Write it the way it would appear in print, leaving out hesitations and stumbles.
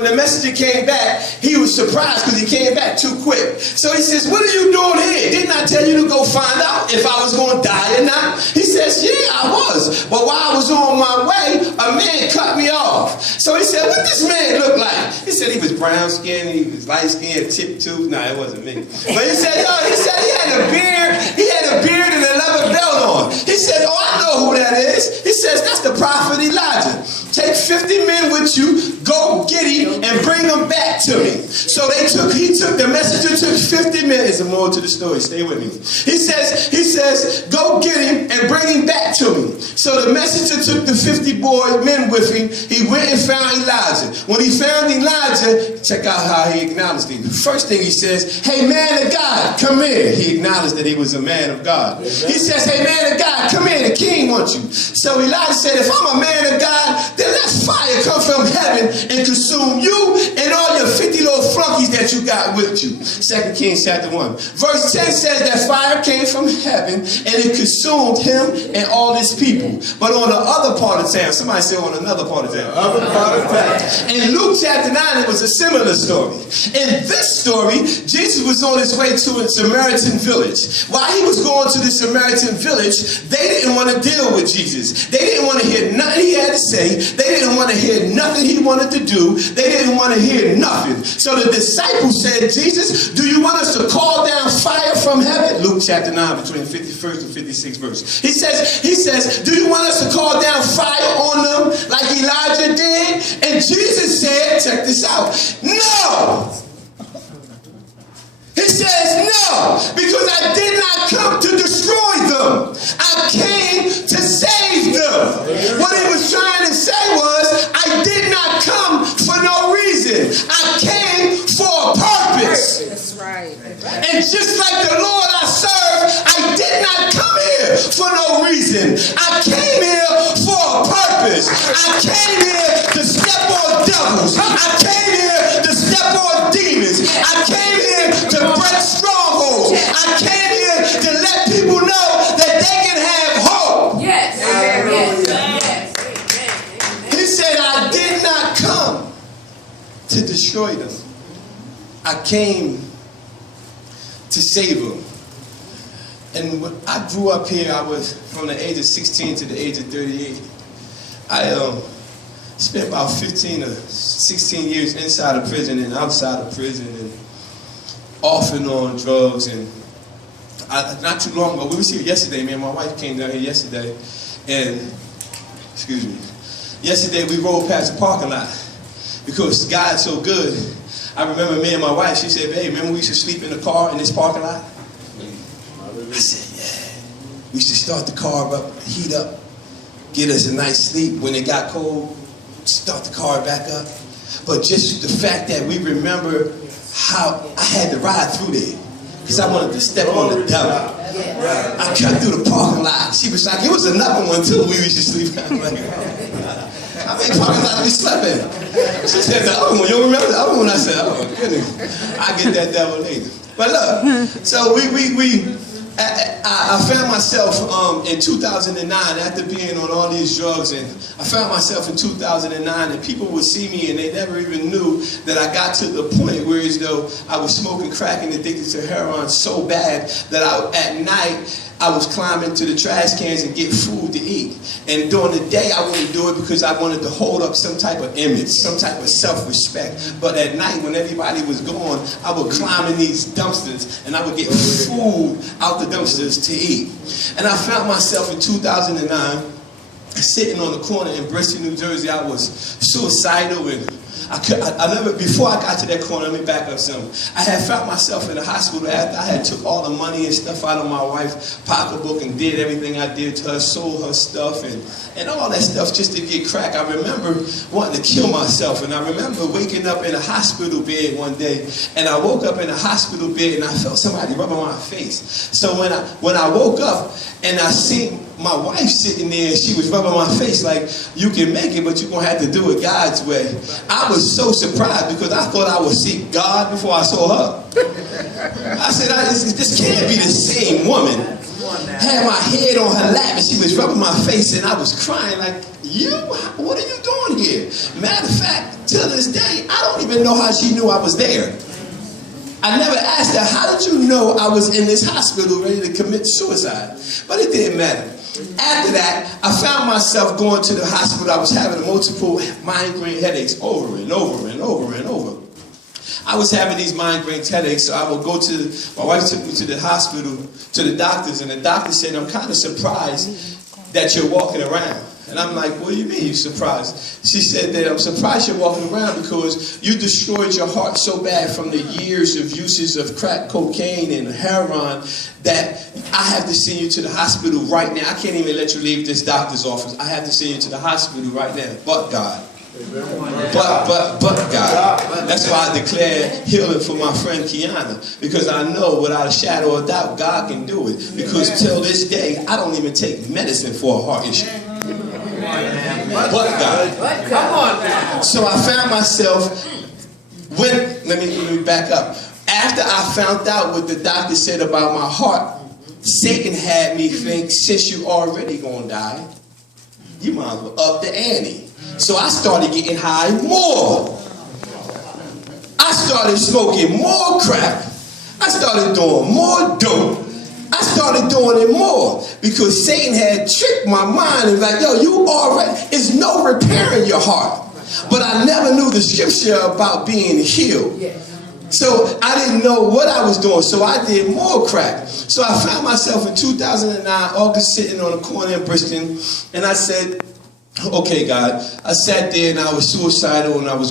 When the messenger came back, he was surprised because he came back too quick. So he says, what are you doing here? Didn't I tell you to go find out if I was going to die or not? He says, yeah, I was. But while I was on my way, a man cut me off. So he said, what this man look like? He said he was brown skinned, he was light skinned, tip tooth. Nah, it wasn't me. But he said, he had a beard. He had a beard and a leather belt on. He said, oh, I know who that is. He says, that's the prophet Elijah. Take 50 men with you, go get him, and bring him back to me. So the messenger took 50 men. There's more to the story. Stay with me. He says, go get him and bring him back to me. So the messenger took the 50 men with him. He went and found Elijah. When he found Elijah, check out how he acknowledged him. The first thing he says, hey, man of God, come here. He acknowledged that he was a man of God. He says, hey, man of God, come here. The king wants you. So Elijah said, if I'm a man of God, then let fire come from heaven and consume you and all your 50 little flunkies that you got with you. 2 Kings chapter 1. Verse 10 says that fire came from heaven and it consumed him and all his people. But on the other part of town, somebody say on another part of town. Other part of town. In Luke chapter 9, it was a similar story. In this story, Jesus was on his way to a Samaritan village. While he was going to the Samaritan village, they didn't want to deal with Jesus. They didn't want to hear nothing he had to say. They didn't want to hear nothing he wanted to do. They didn't want to hear nothing. So the disciples said, Jesus, do you want us to call down fire from heaven? Luke chapter 9, between 51st and 56th verse. He says, do you want us to call down fire on them like Elijah did? And Jesus said, check this out, no. He says, no, because I did not come to destroy them. I came to save them. What he was trying to say was, I did not come for no reason. I came for a purpose. That's right. And just like the Lord I serve, I did not come here for no reason. I came here for a purpose. I came here to step on devils. I came here to step on demons. I came here to break strongholds. I came here to let people know that they can have hope. Yes. Yes. He said, I did not come to destroy them. I came to save them. And when I grew up here, I was from the age of 16 to the age of 38. I spent about 15 or 16 years inside of prison and outside of prison and off and on drugs. And not too long ago, we was here yesterday, me and my wife came down here yesterday, and, excuse me, yesterday we rolled past the parking lot because God's so good. I remember me and my wife, she said, hey, remember we used to sleep in the car in this parking lot? I said, yeah. We used to start the car up, heat up, get us a nice sleep. When it got cold, start the car back up. But just the fact that we remember how I had to ride through there because I wanted to step on the devil. I cut through the parking lot. She was like, it was another one too we used to sleep in. Like, how many parking lots we slept in? She said, the other one, you don't remember the other one? I said, oh my goodness, I get that devil later. But look, so I found myself in 2009 after being on all these drugs, and I found myself in 2009 and people would see me and they never even knew that I got to the point where as though I was smoking crack and addicted to heroin so bad that at night I was climbing to the trash cans and get food to eat. And during the day I wouldn't do it because I wanted to hold up some type of image, some type of self-respect. But at night when everybody was gone, I would climb in these dumpsters and I would get food out the dumpsters to eat. And I found myself in 2009 sitting on the corner in Bristol, New Jersey. I was suicidal and before I got to that corner, let me back up some. I had found myself in the hospital after I had took all the money and stuff out of my wife's pocketbook and did everything I did to her, sold her stuff and all that stuff just to get crack. I remember wanting to kill myself, and I remember waking up in a hospital bed one day, and I woke up in a hospital bed and I felt somebody rubbing my face. So when I woke up and I seen my wife sitting there, she was rubbing my face like, you can make it, but you're going to have to do it God's way. I was so surprised because I thought I would see God before I saw her. I said, this can't be the same woman. Had my head on her lap and she was rubbing my face and I was crying like, what are you doing here? Matter of fact, till this day, I don't even know how she knew I was there. I never asked her, how did you know I was in this hospital ready to commit suicide? But it didn't matter. After that, I found myself going to the hospital. I was having multiple migraine headaches over and over and over and over. I was having these migraine headaches, so I would go to, my wife took me to the hospital, to the doctors, and the doctor said, I'm kind of surprised that you're walking around. And I'm like, what do you mean you're surprised? She said that I'm surprised you're walking around because you destroyed your heart so bad from the years of uses of crack cocaine and heroin that I have to send you to the hospital right now. I can't even let you leave this doctor's office. I have to send you to the hospital right now. But God. But God. That's why I declare healing for my friend Kiana, because I know without a shadow of doubt God can do it. Because till this day I don't even take medicine for a heart issue. But God. Come on now. So I found myself let me back up. After I found out what the doctor said about my heart, Satan had me think, since you already gonna die, you might as well up the ante. So I started getting high more. I started smoking more crack. I started doing more dope. I started doing it more because Satan had tricked my mind and like, yo, you already, it's no repairing your heart. But I never knew the scripture about being healed. So I didn't know what I was doing, so I did more crack. So I found myself in 2009, August, sitting on a corner in Bristol, and I said, okay, God, I sat there and I was suicidal and I was